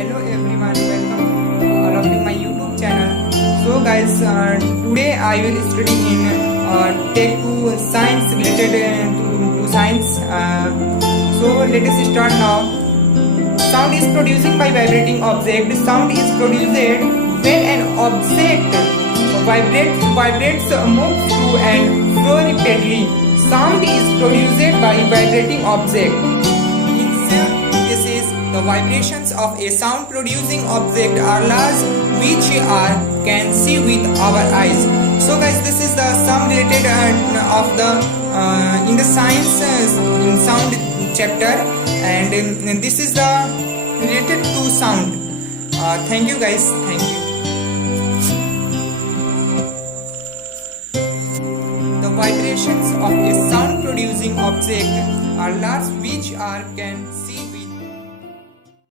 Hello everyone, welcome all of you my YouTube channel. So guys, today I will study in take 2 science related to science. So let us start now. Sound is produced by vibrating object. Sound is produced when an object vibrates, moves through and flow repeatedly. Sound is produced by vibrating object. In some cases, the vibrations of a sound producing object are large, which can see with our eyes. So guys, this is the some related of the in the science in sound chapter, and this is the related to sound. Thank you guys, thank you. The vibrations of a sound producing object are large, which can